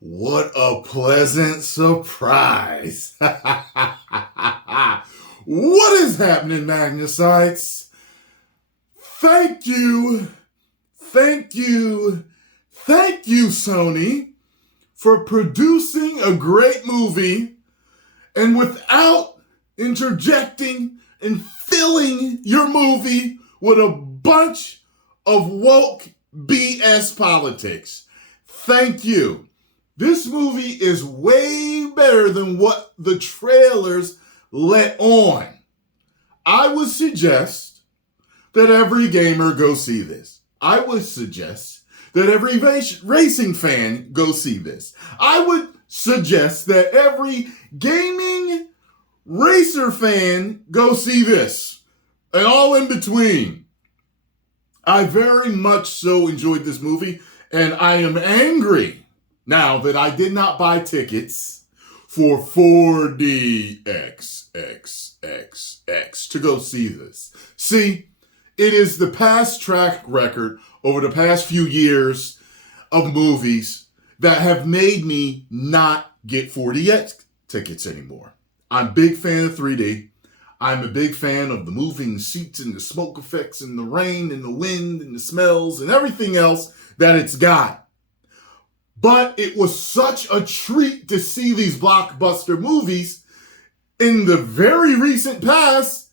What a pleasant surprise. What is happening, Magnusites? Thank you, Sony, for producing a great movie and without interjecting and filling your movie with a bunch of woke BS politics. Thank you. This movie is way better than what the trailers let on. I would suggest that every gamer go see this. I would suggest that every racing fan go see this. I would suggest that every gaming racer fan go see this. And all in between. I very much so enjoyed this movie, and I am angry now that I did not buy tickets for 4DXXXX to go see this. See, it is the past track record over the past few years of movies that have made me not get 4DX tickets anymore. I'm a big fan of 3D. I'm a big fan of the moving seats and the smoke effects and the rain and the wind and the smells and everything else that it's got. But it was such a treat to see these blockbuster movies in the very recent past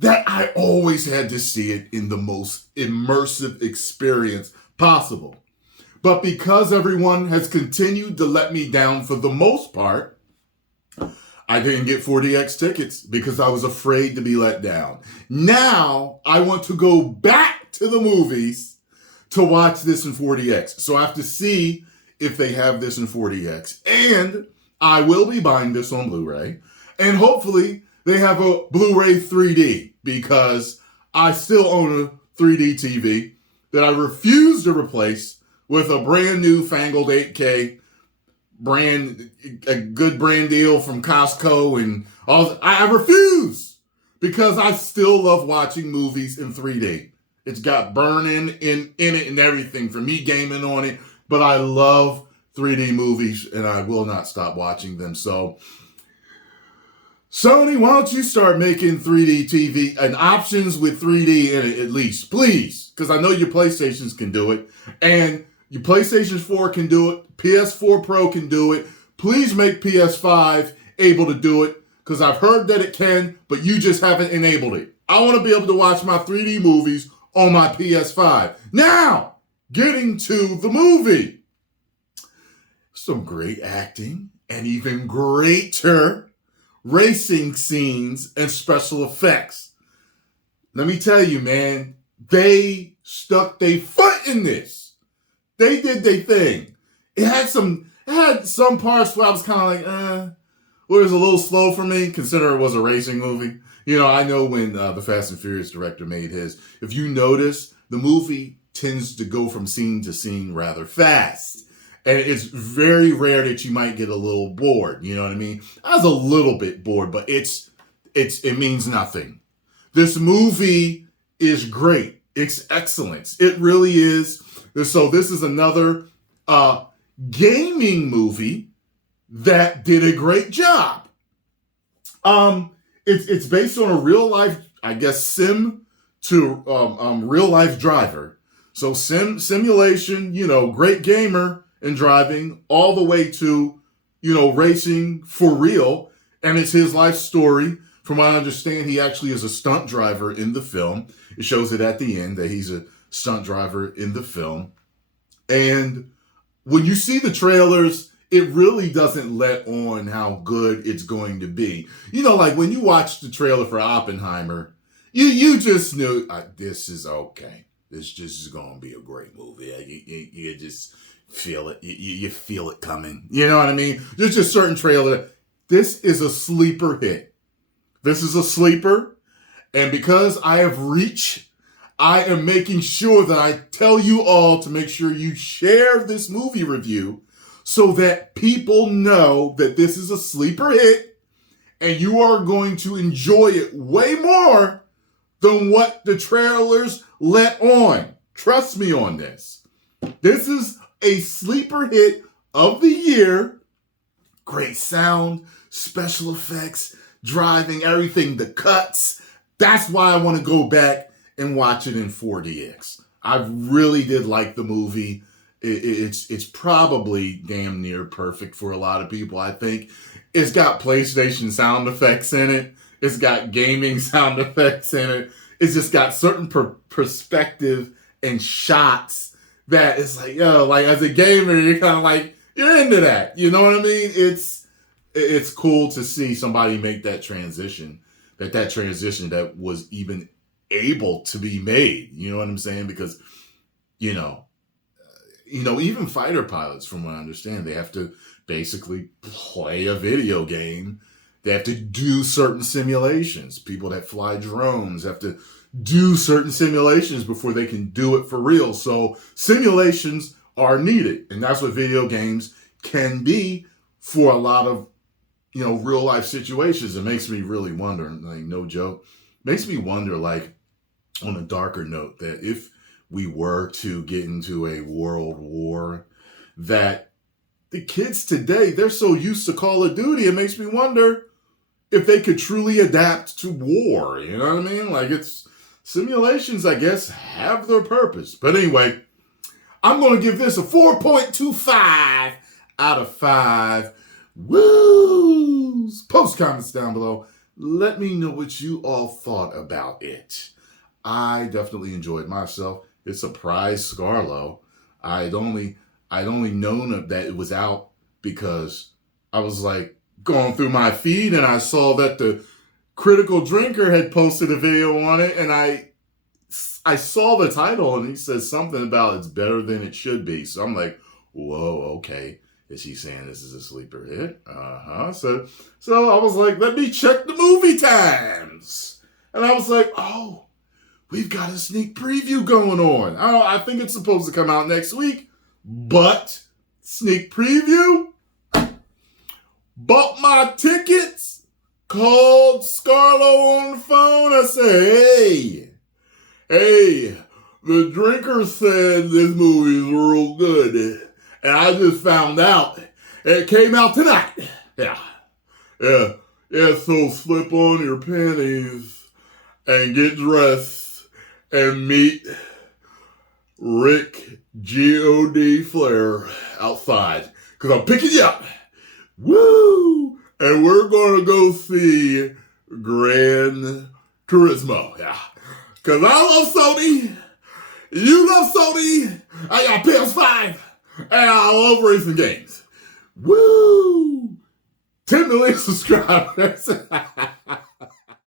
that I always had to see it in the most immersive experience possible. But because everyone has continued to let me down for the most part, I didn't get 4DX tickets because I was afraid to be let down. Now I want to go back to the movies to watch this in 4DX. So I have to see if they have this in 4DX. And I will be buying this on Blu-ray. And hopefully they have a Blu-ray 3D because I still own a 3D TV that I refuse to replace with a brand new fangled 8K brand, a good brand deal from Costco and all. I refuse because I still love watching movies in 3D. It's got burn-in in it and everything for me gaming on it. But I love 3D movies, and I will not stop watching them. So, Sony, why don't you start making 3D TV and options with 3D in it at least, please? Because I know your PlayStations can do it, and your PlayStation 4 can do it, PS4 Pro can do it. Please make PS5 able to do it, because I've heard that it can, but you just haven't enabled it. I want to be able to watch my 3D movies on my PS5. Now, getting to the movie. Some great acting and even greater racing scenes and special effects. Let me tell you, man, they stuck their foot in this. They did their thing. It had some parts where I was kind of like, well, it was a little slow for me, considering it was a racing movie. You know, I know when the Fast and Furious director made his, if you notice, the movie tends to go from scene to scene rather fast. And it's very rare that you might get a little bored. You know what I mean? I was a little bit bored, but it means nothing. This movie is great. It's excellence. It really is. So this is another gaming movie that did a great job. It's based on a real life, I guess, sim to real life driver. So simulation, great gamer and driving all the way to, racing for real. And it's his life story. From what I understand, he actually is a stunt driver in the film. It shows it at the end that he's a stunt driver in the film. And when you see the trailers, it really doesn't let on how good it's going to be. Like when you watch the trailer for Oppenheimer, you just knew this is okay. This just is going to be a great movie. You just feel it. You feel it coming. You know what I mean? There's just certain trailer. This is a sleeper hit. This is a sleeper. And because I have reach, I am making sure that I tell you all to make sure you share this movie review so that people know that this is a sleeper hit and you are going to enjoy it way more than what the trailers let on. Trust me on this. This is a sleeper hit of the year. Great sound, special effects, driving, everything, the cuts. That's why I want to go back and watch it in 4DX. I really did like the movie. It's probably damn near perfect for a lot of people, I think. It's got PlayStation sound effects in it. It's got gaming sound effects in it. It's just got certain perspective and shots that it's like, yo, like as a gamer, you're kind of like, you're into that. You know what I mean? It's cool to see somebody make that transition that was even able to be made. You know what I'm saying? Because, even fighter pilots, from what I understand, they have to basically play a video game. They have to do certain simulations. People that fly drones have to do certain simulations before they can do it for real. So simulations are needed. And that's what video games can be for a lot of, real life situations. It makes me really wonder, like, no joke, makes me wonder, like, on a darker note, that if we were to get into a world war, that the kids today, they're so used to Call of Duty, it makes me wonder if they could truly adapt to war. You know what I mean? Like, simulations, I guess, have their purpose. But anyway, I'm going to give this a 4.25 out of 5. Woos! Post comments down below. Let me know what you all thought about it. I definitely enjoyed myself. It surprised Scarlo. I'd only known that it was out because I was like going through my feed and I saw that the Critical Drinker had posted a video on it, and I saw the title and he says something about it's better than it should be. So I'm like, whoa, okay. Is he saying this is a sleeper hit? So I was like, let me check the movie times. And I was like, oh, we've got a sneak preview going on. I think it's supposed to come out next week, but sneak preview. Bought my tickets, called Scarlo on the phone. I said, hey, the Drinker said this movie is real good. And I just found out it came out tonight. Yeah. So slip on your panties and get dressed and meet Rick G.O.D. Flair outside. Because I'm picking you up. Woo! And we're going to go see Gran Turismo. Yeah. Because I love Sony. You love Sony. I got PS5. And I love racing games. Woo! 10 million subscribers.